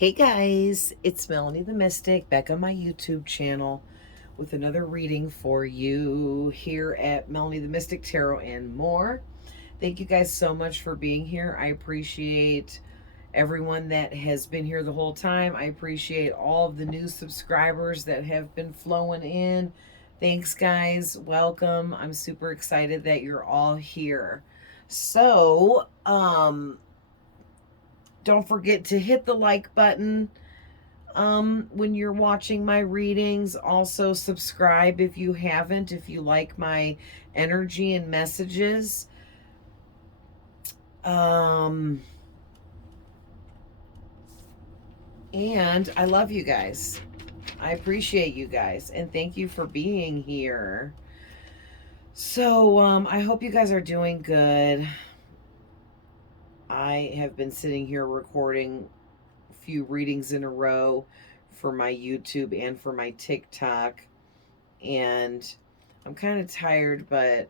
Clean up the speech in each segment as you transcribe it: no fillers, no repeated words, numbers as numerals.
Hey guys, it's Melanie the Mystic back on my YouTube channel with another reading for you here at Melanie the Mystic Tarot and more. Thank you guys so much for being here. I appreciate everyone that has been here the whole time. I appreciate all of the new subscribers that have been flowing in. Thanks guys, welcome. I'm super excited that you're all here. So, don't forget to hit the like button when you're watching my readings. Also subscribe if you haven't, if you like my energy and messages. And I love you guys. I appreciate you guys, and thank you for being here. So I hope you guys are doing good. I have been sitting here recording a few readings in a row for my YouTube and for my TikTok, and I'm kind of tired, but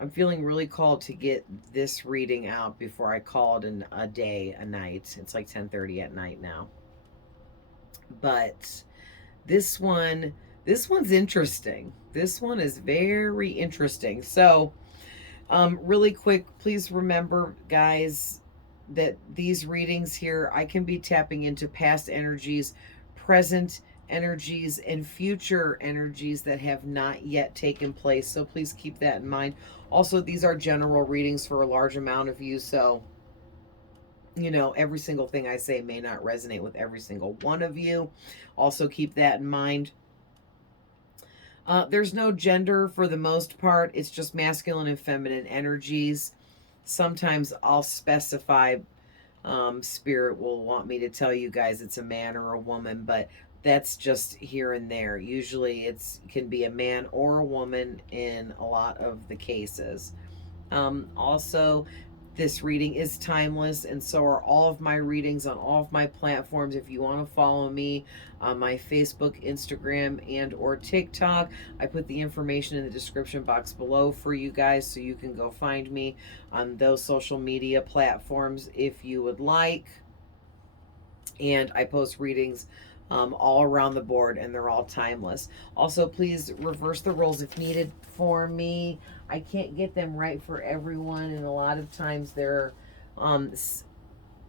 I'm feeling really called to get this reading out before I call it a night. It's like 10:30 at night now. But this one's interesting. This one is very interesting. So, really quick, please remember, guys, that these readings here, I can be tapping into past energies, present energies, and future energies that have not yet taken place. So please keep that in mind. Also, these are general readings for a large amount of you. So, you know, every single thing I say may not resonate with every single one of you. Also, keep that in mind. There's no gender for the most part. It's just masculine and feminine energies. Sometimes I'll specify, spirit will want me to tell you guys it's a man or a woman, but that's just here and there. Usually it can be a man or a woman in a lot of the cases. Also, this reading is timeless, and so are all of my readings on all of my platforms. If you want to follow me on my Facebook, Instagram, and or TikTok, I put the information in the description box below for you guys, so you can go find me on those social media platforms if you would like. And I post readings all around the board, and they're all timeless. Also, please reverse the roles if needed for me. I can't get them right for everyone, and a lot of times there are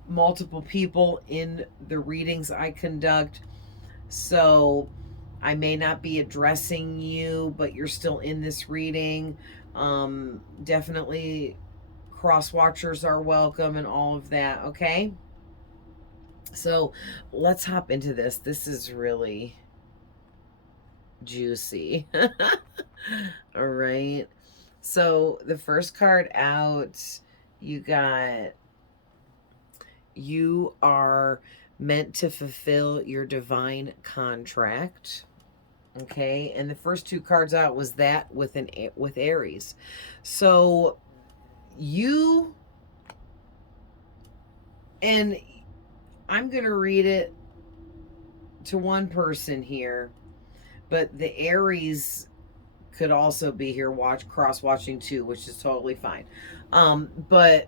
multiple people in the readings I conduct. So I may not be addressing you, but you're still in this reading. Definitely cross watchers are welcome and all of that, okay? So let's hop into this. This is really juicy. All right. So the first card out, you are meant to fulfill your divine contract. Okay. And the first two cards out was that with Aries. So you, and I'm going to read it to one person here, but the Aries could also be here cross watching too, which is totally fine. But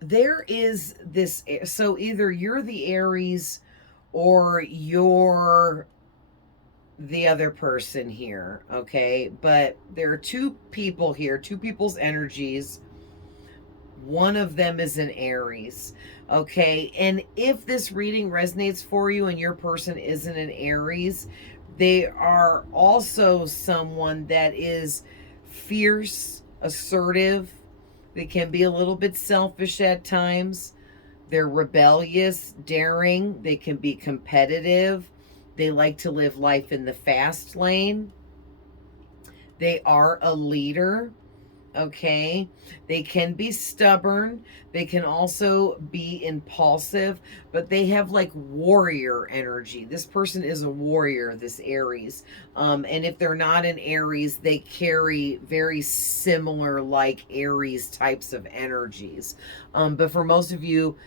there is this, so either you're the Aries or you're the other person here, okay? But there are two people here, two people's energies. One of them is an Aries, okay? And if this reading resonates for you and your person isn't an Aries, they are also someone that is fierce, assertive. They can be a little bit selfish at times. They're rebellious, daring. They can be competitive. They like to live life in the fast lane. They are a leader. Okay, they can be stubborn. They can also be impulsive, but they have like warrior energy. This person is a warrior, this Aries. And if they're not an Aries, they carry very similar like Aries types of energies. But for most of you,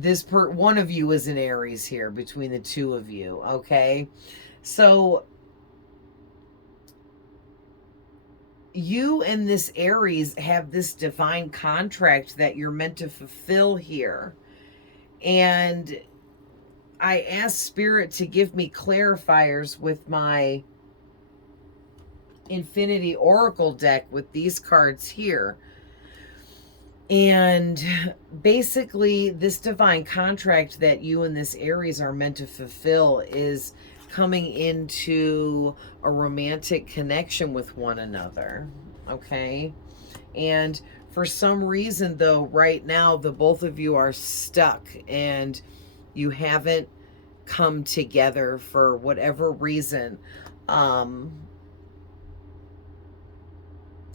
one of you is an Aries here between the two of you. Okay, so you and this Aries have this divine contract that you're meant to fulfill here. And I asked Spirit to give me clarifiers with my Infinity Oracle deck with these cards here. And basically, this divine contract that you and this Aries are meant to fulfill is coming into a romantic connection with one another. Okay? And for some reason, though, right now, the both of you are stuck and you haven't come together for whatever reason.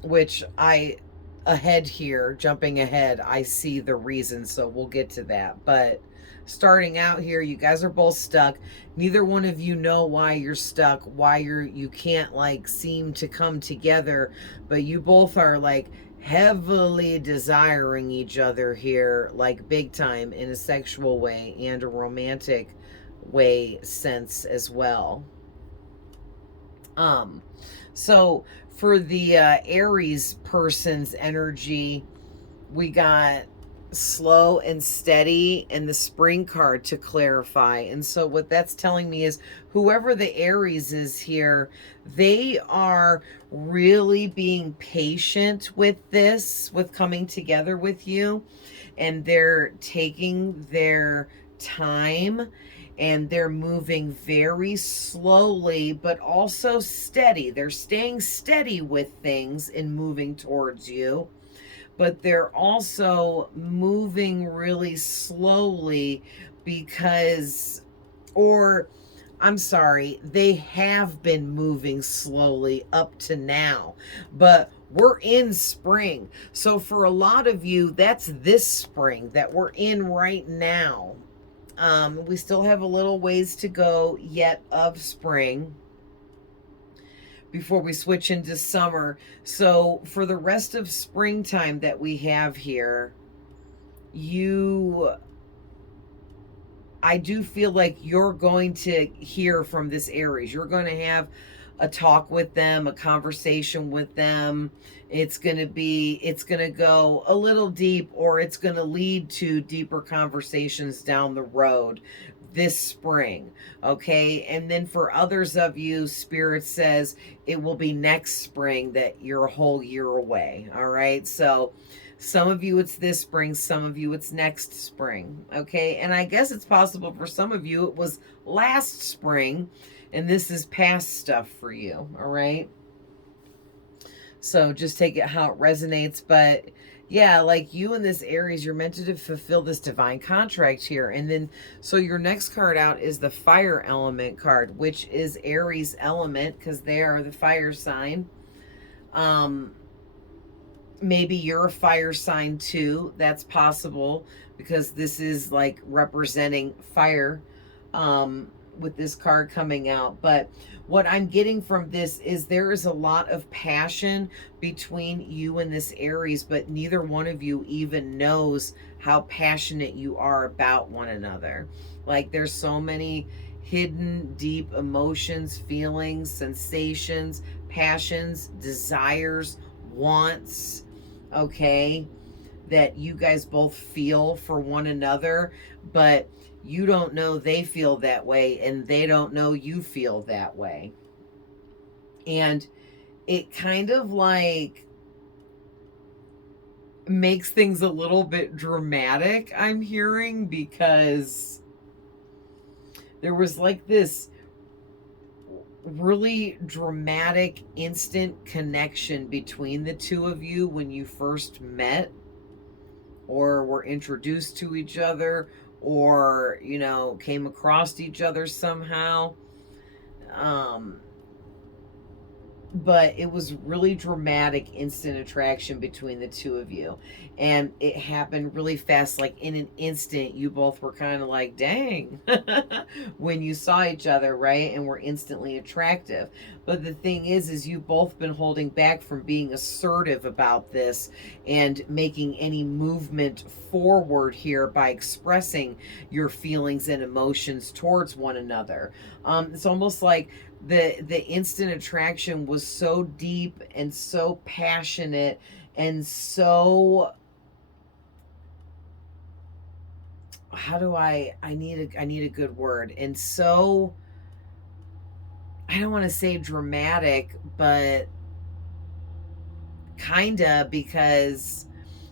Which jumping ahead, I see the reason, so we'll get to that. But starting out here, you guys are both stuck. Neither one of you know why you're stuck, why you can't like seem to come together, but you both are like heavily desiring each other here, like big time, in a sexual way and a romantic way sense as well. So for the Aries person's energy, we got slow and steady and the spring card to clarify. And so what that's telling me is whoever the Aries is here, they are really being patient with this, with coming together with you. And they're taking their time and they're moving very slowly, but also steady. They're staying steady with things and moving towards you, but they're also moving really slowly because, or I'm sorry, they have been moving slowly up to now, but we're in spring. So for a lot of you, that's this spring that we're in right now. We still have a little ways to go yet of spring before we switch into summer. So for the rest of springtime that we have here, I do feel like you're going to hear from this Aries. You're going to have a talk with them, a conversation with them. It's going to go a little deep, or it's going to lead to deeper conversations down the road this spring. Okay. And then for others of you, Spirit says it will be next spring that you're a whole year away. All right. So some of you it's this spring, some of you it's next spring, okay? And I guess it's possible for some of you it was last spring, and this is past stuff for you, all right? So just take it how it resonates, but yeah, like you and this Aries, you're meant to fulfill this divine contract here. And then, so your next card out is the fire element card, which is Aries element, because they are the fire sign. Maybe you're a fire sign too. That's possible because this is like representing fire with this card coming out. But what I'm getting from this is there is a lot of passion between you and this Aries, but neither one of you even knows how passionate you are about one another. Like there's so many hidden deep emotions, feelings, sensations, passions, desires, wants, okay, that you guys both feel for one another, but you don't know they feel that way and they don't know you feel that way. And it kind of like makes things a little bit dramatic, I'm hearing, because there was like this really dramatic instant connection between the two of you when you first met or were introduced to each other, or came across each other somehow. But it was really dramatic instant attraction between the two of you, and it happened really fast. Like in an instant you both were kind of like, dang, when you saw each other, right? And were instantly attractive. But the thing is you've both been holding back from being assertive about this and making any movement forward here by expressing your feelings and emotions towards one another. It's almost like The instant attraction was so deep and so passionate and so, how do I need a good word, and so, I don't want to say dramatic, but kinda, because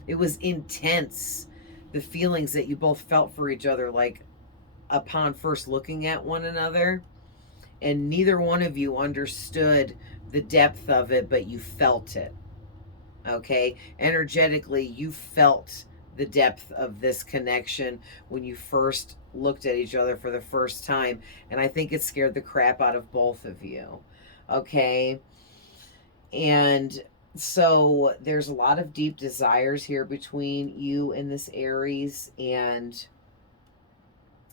it was intense, the feelings that you both felt for each other, like upon first looking at one another, and neither one of you understood the depth of it, but you felt it. Okay, energetically you felt the depth of this connection when you first looked at each other for the first time, and I think it scared the crap out of both of you. Okay, and so there's a lot of deep desires here between you and this Aries, and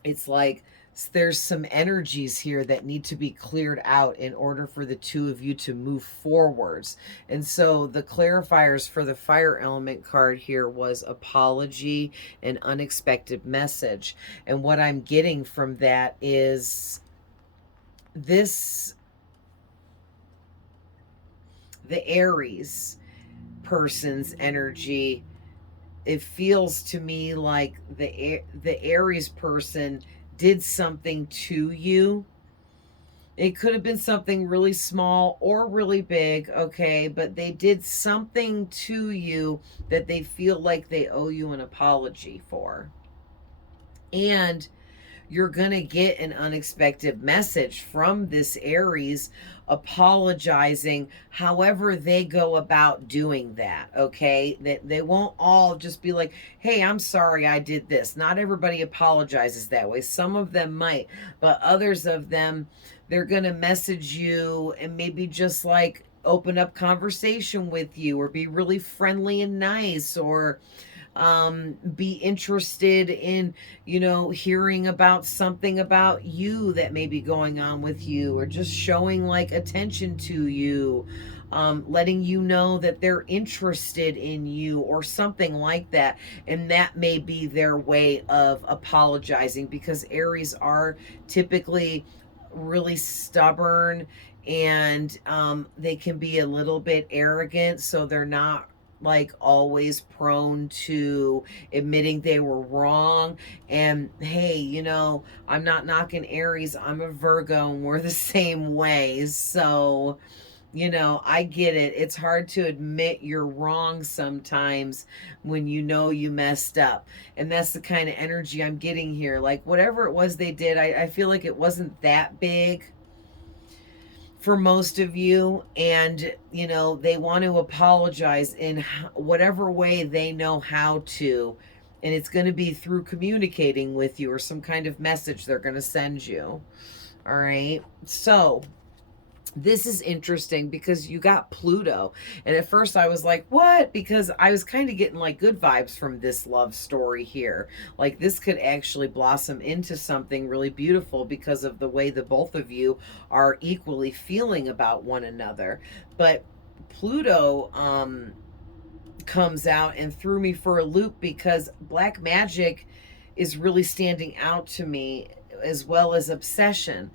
it's like there's some energies here that need to be cleared out in order for the two of you to move forwards. And so the clarifiers for the fire element card here was apology and unexpected message. And what I'm getting from that is this, the Aries person's energy, it feels to me like the Aries person did something to you. It could have been something really small or really big, okay, but they did something to you that they feel like they owe you an apology for. And you're going to get an unexpected message from this Aries apologizing however they go about doing that, okay? That they won't all just be like, hey, I'm sorry I did this. Not everybody apologizes that way. Some of them might, but others of them, they're going to message you and maybe just like open up conversation with you, or be really friendly and nice, or be interested in, you know, hearing about something about you that may be going on with you, or just showing like attention to you, letting you know that they're interested in you or something like that. And that may be their way of apologizing, because Aries are typically really stubborn, and they can be a little bit arrogant, so they're not like always prone to admitting they were wrong. And hey, you know, I'm not knocking Aries, I'm a Virgo and we're the same way. So, you know, I get it. It's hard to admit you're wrong sometimes when you know you messed up. And that's the kind of energy I'm getting here. Like whatever it was they did, I feel like it wasn't that big for most of you, and you know, they want to apologize in whatever way they know how to, and it's going to be through communicating with you or some kind of message they're going to send you. All right, so this is interesting because you got Pluto. And at first I was like, what? Because I was kind of getting like good vibes from this love story here. Like this could actually blossom into something really beautiful because of the way the both of you are equally feeling about one another. But Pluto comes out and threw me for a loop, because black magic is really standing out to me, as well as obsession.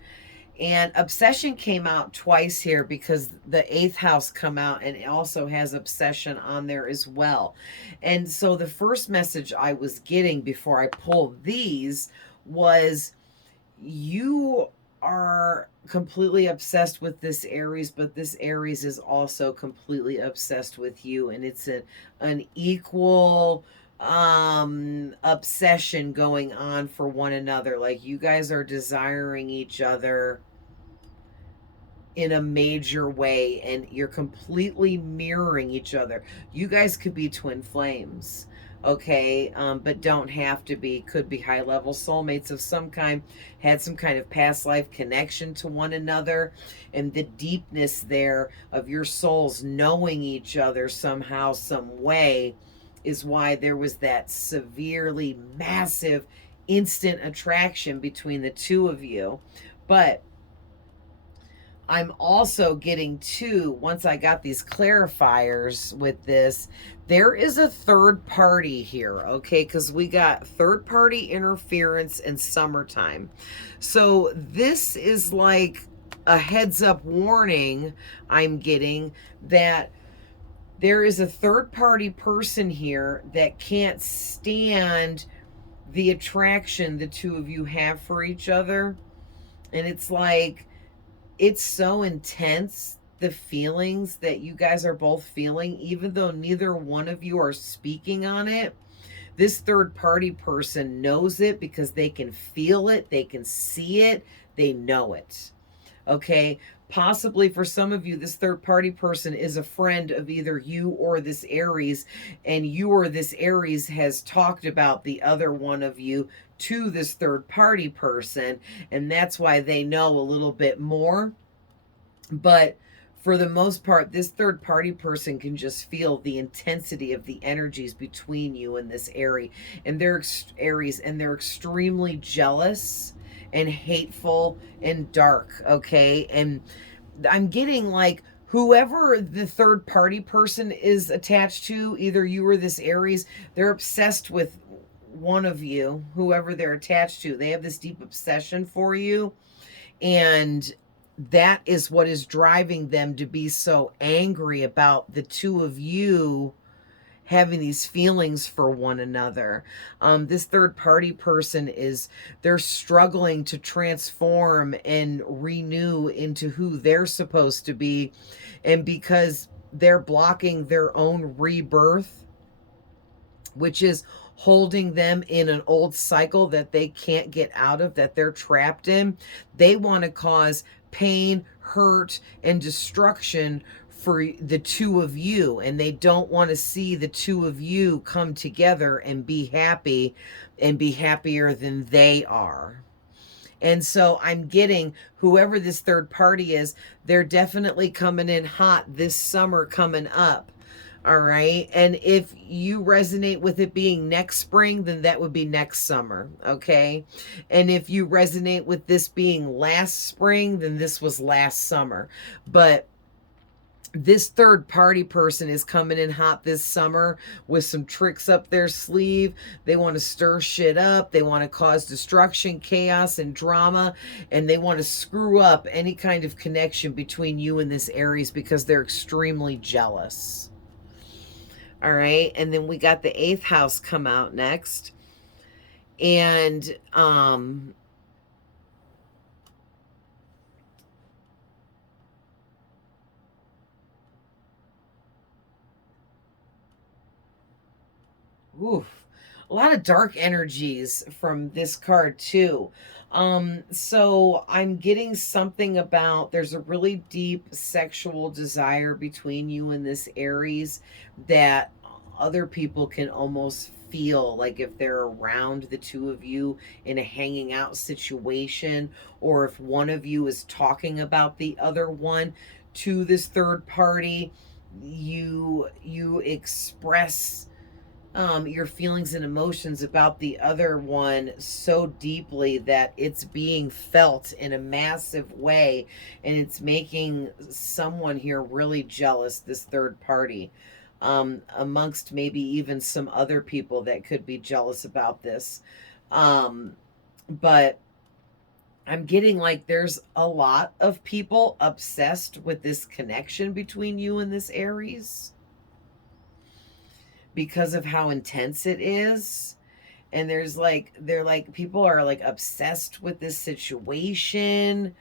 And obsession came out twice here because the 8th house come out and it also has obsession on there as well. And so the first message I was getting before I pulled these was, you are completely obsessed with this Aries, but this Aries is also completely obsessed with you, and it's an equal obsession going on for one another. Like you guys are desiring each other in a major way, and you're completely mirroring each other. You guys could be twin flames, okay, but don't have to be. Could be high level soulmates of some kind, had some kind of past life connection to one another, and the deepness there of your souls knowing each other somehow, some way, is why there was that severely massive instant attraction between the two of you. But I'm also getting to, once I got these clarifiers with this, there is a third party here, okay? Because we got third party interference in summertime. So this is like a heads up warning I'm getting that there is a third party person here that can't stand the attraction the two of you have for each other. And it's like, it's so intense, the feelings that you guys are both feeling, even though neither one of you are speaking on it. This third party person knows it because they can feel it, they can see it, they know it. Okay, possibly for some of you, this third party person is a friend of either you or this Aries, and you or this Aries has talked about the other one of you to this third party person, and that's why they know a little bit more. But for the most part, this third party person can just feel the intensity of the energies between you and this Aries, and they're extremely jealous and hateful and dark. Okay, and I'm getting like, whoever the third party person is attached to, either you or this Aries, they're obsessed with one of you, whoever they're attached to. They have this deep obsession for you, and that is what is driving them to be so angry about the two of you having these feelings for one another. This third party person they're struggling to transform and renew into who they're supposed to be. And because they're blocking their own rebirth, which is holding them in an old cycle that they can't get out of, that they're trapped in, they want to cause pain, hurt, and destruction for the two of you, and they don't want to see the two of you come together and be happy and be happier than they are. And so I'm getting, whoever this third party is, they're definitely coming in hot this summer coming up. All right. And if you resonate with it being next spring, then that would be next summer. Okay. And if you resonate with this being last spring, then this was last summer. But this third party person is coming in hot this summer with some tricks up their sleeve. They want to stir shit up. They want to cause destruction, chaos, and drama. And they want to screw up any kind of connection between you and this Aries because they're extremely jealous. All right. And then we got the 8th house come out next. And, oof, a lot of dark energies from this card too. So I'm getting something about, there's a really deep sexual desire between you and this Aries that other people can almost feel, like if they're around the two of you in a hanging out situation, or if one of you is talking about the other one to this third party, you express your feelings and emotions about the other one so deeply that it's being felt in a massive way, and it's making someone here really jealous, this third party, amongst maybe even some other people that could be jealous about this. But I'm getting like there's a lot of people obsessed with this connection between you and this Aries because of how intense it is. And people are like obsessed with this situation,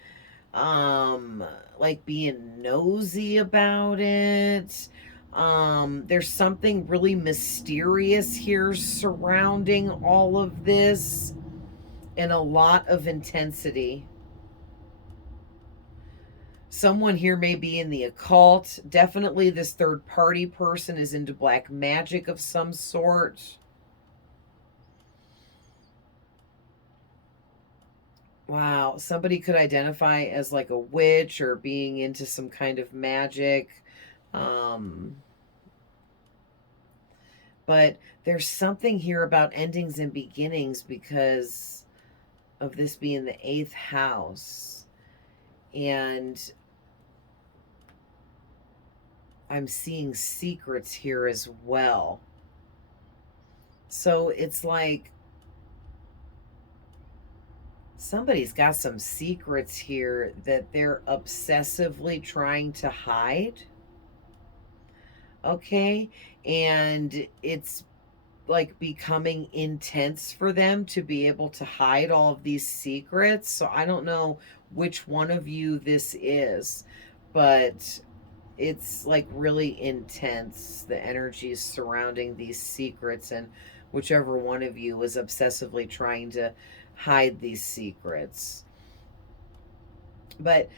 like being nosy about it. There's something really mysterious here surrounding all of this, and a lot of intensity. Someone here may be in the occult. Definitely this third party person is into black magic of some sort. Wow, somebody could identify as like a witch or being into some kind of magic. But there's something here about endings and beginnings because of this being the 8th house. And I'm seeing secrets here as well. So it's like somebody's got some secrets here that they're obsessively trying to hide. Okay. And it's like becoming intense for them to be able to hide all of these secrets. So I don't know which one of you this is, but it's like really intense, the energies surrounding these secrets, and whichever one of you is obsessively trying to hide these secrets. But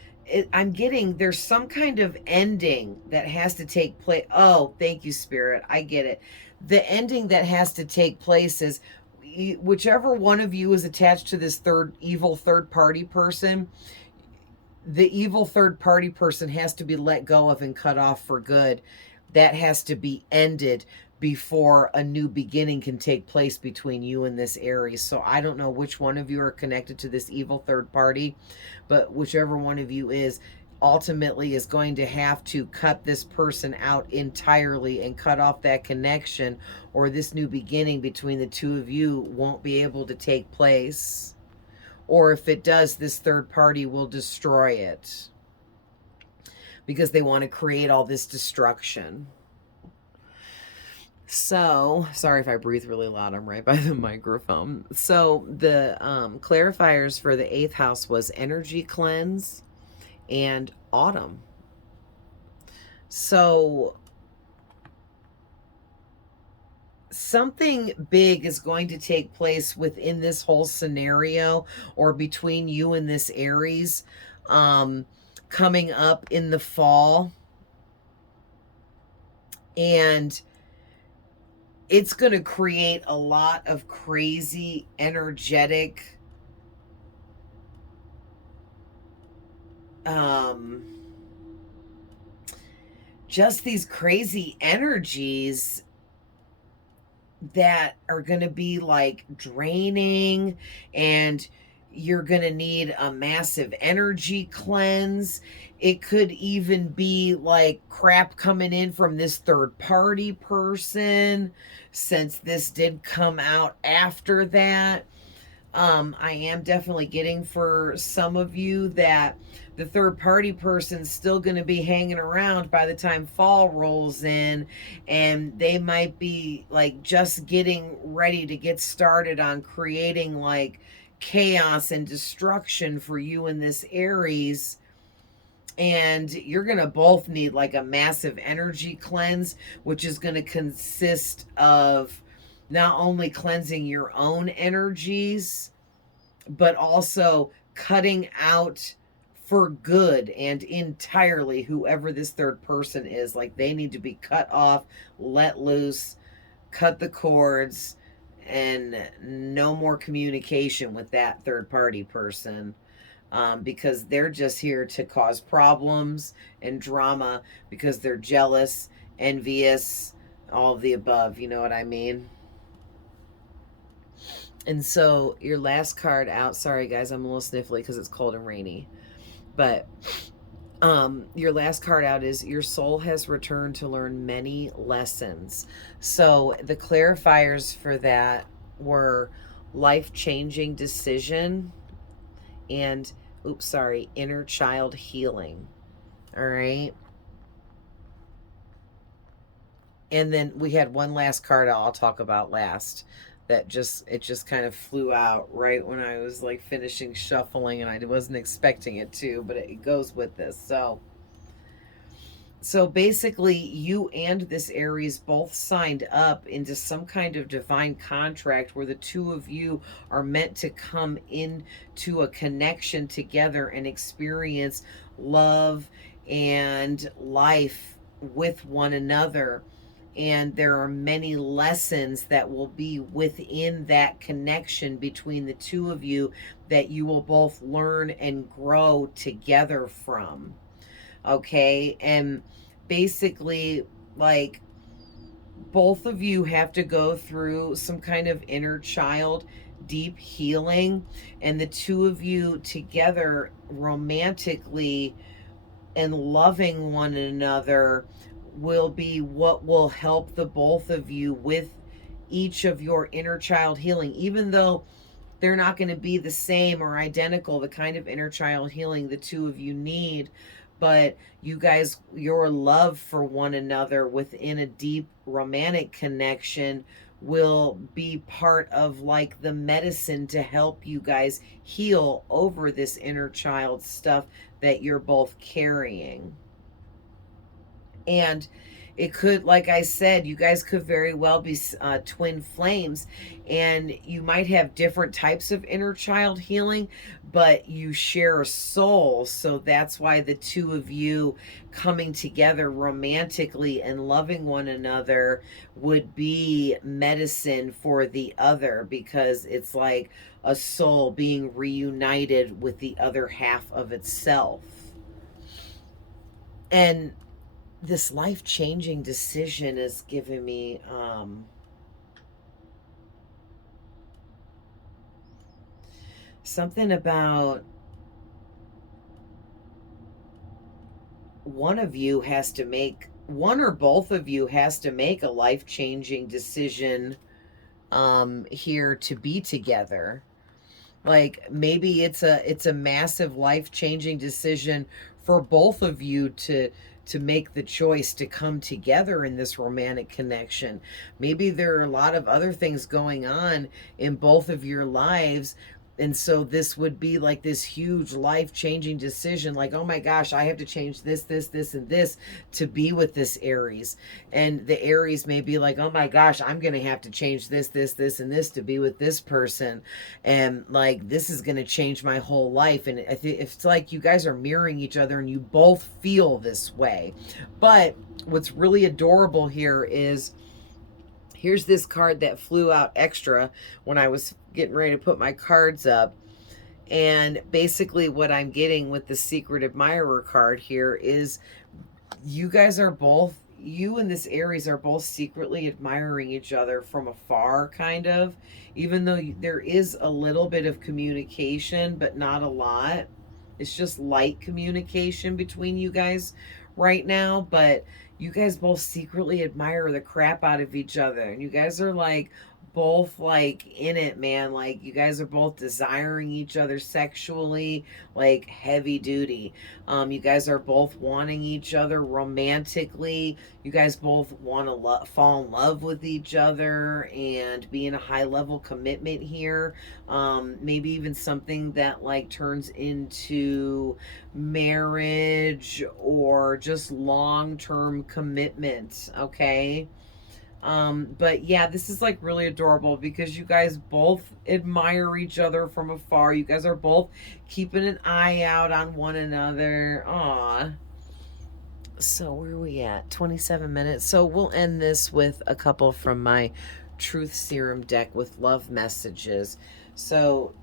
I'm getting there's some kind of ending that has to take place. Oh, thank you, Spirit. I get it. The ending that has to take place is whichever one of you is attached to this evil third party person, the evil third party person has to be let go of and cut off for good. That has to be ended before a new beginning can take place between you and this Aries. So I don't know which one of you are connected to this evil third party, but whichever one of you is ultimately is going to have to cut this person out entirely and cut off that connection, or this new beginning between the two of you won't be able to take place. Or if it does, this third party will destroy it because they want to create all this destruction. So, sorry if I breathe really loud, I'm right by the microphone. So the clarifiers for the 8th house was energy cleanse and autumn. So something big is going to take place within this whole scenario, or between you and this Aries, coming up in the fall. And it's going to create a lot of crazy, energetic, just these crazy energies that are going to be like draining, and you're going to need a massive energy cleanse. It could even be like crap coming in from this third party person, since this did come out after that. I am definitely getting for some of you that the third party person's still going to be hanging around by the time fall rolls in, and they might be like just getting ready to get started on creating like chaos and destruction for you and this Aries. And you're going to both need like a massive energy cleanse, which is going to consist of not only cleansing your own energies, but also cutting out for good and entirely whoever this third person is. Like they need to be cut off, let loose, cut the cords, and no more communication with that third party person. Because they're just here to cause problems and drama because they're jealous, envious, all of the above. You know what I mean? And so your last card out, sorry guys, I'm a little sniffly because it's cold and rainy. But your last card out is your soul has returned to learn many lessons. So the clarifiers for that were life-changing decision and inner child healing. All right. And then we had one last card I'll talk about last that just kind of flew out right when I was like finishing shuffling, and I wasn't expecting it to, but it goes with this. So basically, you and this Aries both signed up into some kind of divine contract where the two of you are meant to come into a connection together and experience love and life with one another. And there are many lessons that will be within that connection between the two of you that you will both learn and grow together from. Okay, and basically, like, both of you have to go through some kind of inner child deep healing, and the two of you together romantically and loving one another will be what will help the both of you with each of your inner child healing. Even though they're not going to be the same or identical, the kind of inner child healing the two of you need. But you guys, your love for one another within a deep romantic connection will be part of like the medicine to help you guys heal over this inner child stuff that you're both carrying. And it could, like I said, you guys could very well be twin flames, and you might have different types of inner child healing, but you share a soul. So that's why the two of you coming together romantically and loving one another would be medicine for the other, because it's like a soul being reunited with the other half of itself. And this life-changing decision is giving me something about one or both of you has to make a life-changing decision here to be together. Like maybe it's a massive life-changing decision for both of you to make the choice to come together in this romantic connection. Maybe there are a lot of other things going on in both of your lives, and so this would be like this huge life-changing decision, like, oh my gosh, I have to change this, and this to be with this Aries. And the Aries may be like, oh my gosh, I'm going to have to change this, and this to be with this person. And like, this is going to change my whole life. And I think it's like you guys are mirroring each other and you both feel this way. But what's really adorable here is, here's this card that flew out extra when I was getting ready to put my cards up. And basically what I'm getting with the Secret Admirer card here is you guys are both, you and this Aries are both secretly admiring each other from afar, kind of. Even though there is a little bit of communication, but not a lot. It's just light communication between you guys right now, but you guys both secretly admire the crap out of each other. And you guys are like both like in it, man. Like you guys are both desiring each other sexually, like heavy duty. You guys are both wanting each other romantically. You guys both want to fall in love with each other and be in a high level commitment here. Maybe even something that like turns into marriage or just long-term commitment, okay? But yeah, this is like really adorable because you guys both admire each other from afar. You guys are both keeping an eye out on one another. Aw. So where are we at? 27 minutes. So we'll end this with a couple from my Truth Serum deck with love messages. So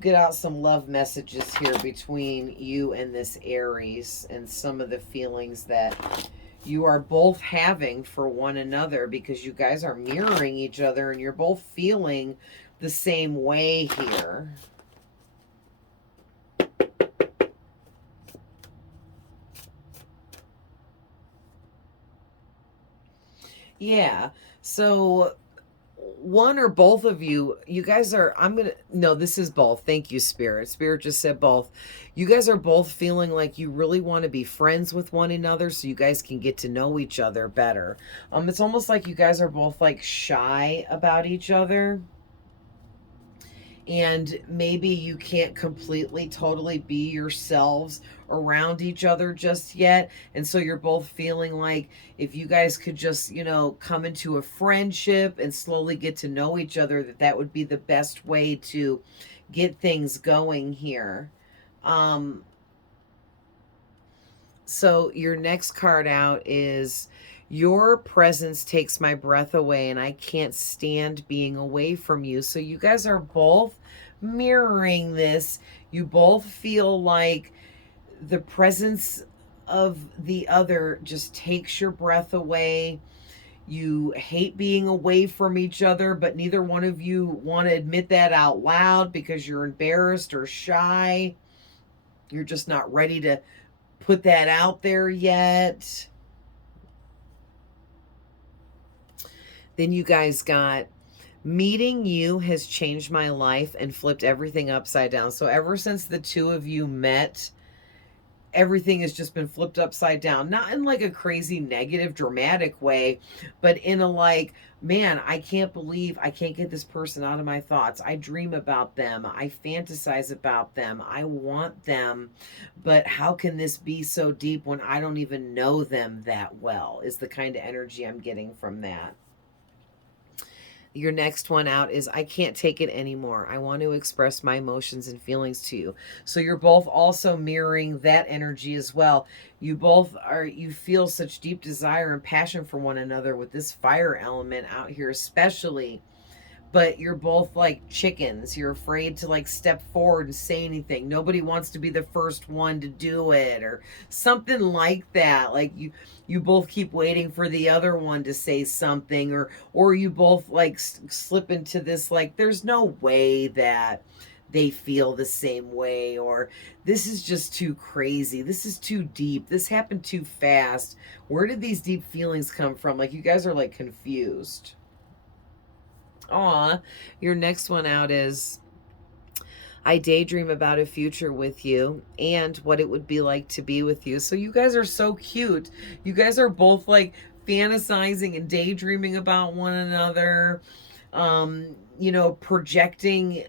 get out some love messages here between you and this Aries and some of the feelings that you are both having for one another, because you guys are mirroring each other and you're both feeling the same way here. Yeah. So one or both of you, you guys are, no, this is both. Thank you, Spirit. Spirit just said both. You guys are both feeling like you really want to be friends with one another so you guys can get to know each other better. It's almost like you guys are both like shy about each other. And maybe you can't completely, totally be yourselves around each other just yet. And so you're both feeling like if you guys could just, you know, come into a friendship and slowly get to know each other, that would be the best way to get things going here. So your next card out is, your presence takes my breath away and I can't stand being away from you. So you guys are both mirroring this. You both feel like the presence of the other just takes your breath away. You hate being away from each other, but neither one of you want to admit that out loud because you're embarrassed or shy. You're just not ready to put that out there yet. Then you guys got Meeting you has changed my life and flipped everything upside down. So ever since the two of you met, everything has just been flipped upside down. Not in like a crazy negative dramatic way, but in a like, man, I can't believe I can't get this person out of my thoughts. I dream about them, I fantasize about them, I want them, but how can this be so deep when I don't even know them that well, is the kind of energy I'm getting from that. Your next one out is, I can't take it anymore. I want to express my emotions and feelings to you. So you're both also mirroring that energy as well. You both are, you feel such deep desire and passion for one another with this fire element out here, especially, but you're both like chickens. You're afraid to like step forward and say anything. Nobody wants to be the first one to do it or something like that. Like you both keep waiting for the other one to say something, or you both like slip into this like, there's no way that they feel the same way, or this is just too crazy, this is too deep, this happened too fast. Where did these deep feelings come from? Like you guys are like confused. Aw, your next one out is, I daydream about a future with you and what it would be like to be with you. So you guys are so cute. You guys are both like fantasizing and daydreaming about one another. You know, projecting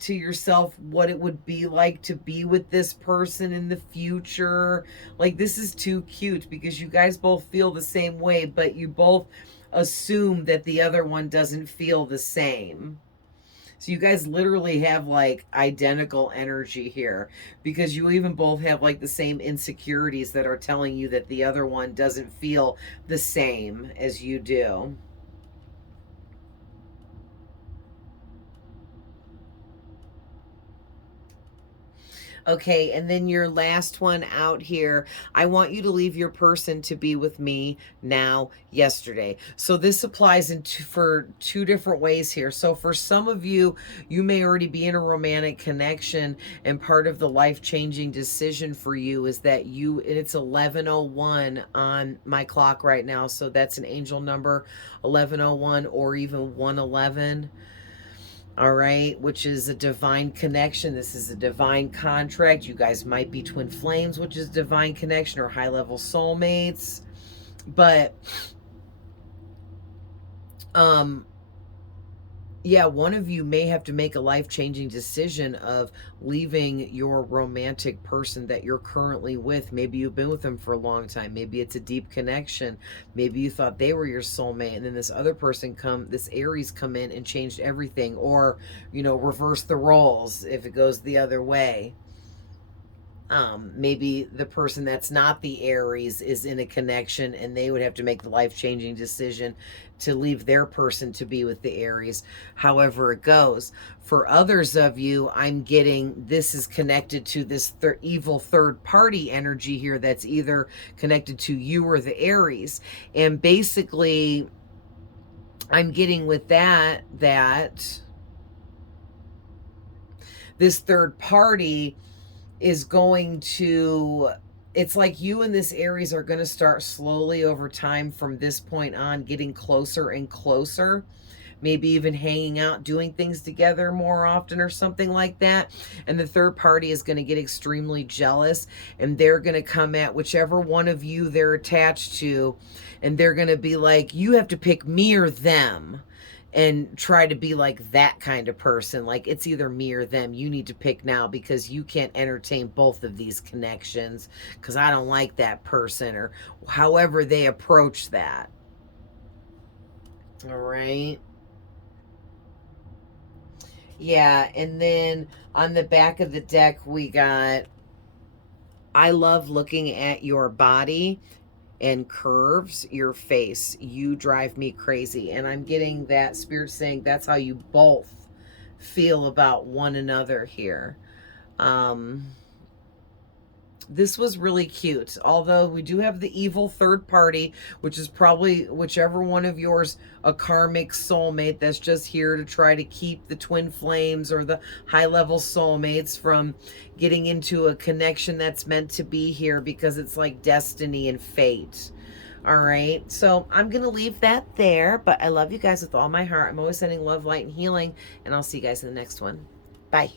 to yourself what it would be like to be with this person in the future. Like, this is too cute because you guys both feel the same way, but you both assume that the other one doesn't feel the same. So you guys literally have like identical energy here, because you even both have like the same insecurities that are telling you that the other one doesn't feel the same as you do. Okay, and then your last one out here, I want you to leave your person to be with me now, yesterday. So this applies for two different ways here. So for some of you, you may already be in a romantic connection, and part of the life-changing decision for you is that it's 11:01 on my clock right now. So that's an angel number, 11:01 or even 111. All right, which is a divine connection. This is a divine contract. You guys might be twin flames, which is divine connection, or high level soulmates. But yeah, one of you may have to make a life-changing decision of leaving your romantic person that you're currently with. Maybe you've been with them for a long time. Maybe it's a deep connection. Maybe you thought they were your soulmate, and then this other person this Aries come in and changed everything, or, you know, reverse the roles if it goes the other way. Maybe the person that's not the Aries is in a connection, and they would have to make the life-changing decision to leave their person to be with the Aries, however it goes. For others of you, I'm getting this is connected to this evil third party energy here that's either connected to you or the Aries. And basically, I'm getting with that this third party is going to, it's like you and this Aries are going to start slowly over time from this point on getting closer and closer, maybe even hanging out, doing things together more often or something like that. And the third party is going to get extremely jealous, and they're going to come at whichever one of you they're attached to, and they're going to be like, you have to pick me or them, and try to be like that kind of person. Like, it's either me or them. You need to pick now, because you can't entertain both of these connections because I don't like that person, or however they approach that. All right. Yeah, and then on the back of the deck, we got, I love looking at your body and curves, your face. You drive me crazy. And I'm getting that spirit saying that's how you both feel about one another here. This was really cute, although we do have the evil third party, which is probably whichever one of yours, a karmic soulmate that's just here to try to keep the twin flames or the high level soulmates from getting into a connection that's meant to be here, because it's like destiny and fate. All right. So I'm going to leave that there, but I love you guys with all my heart. I'm always sending love, light, and healing, and I'll see you guys in the next one. Bye.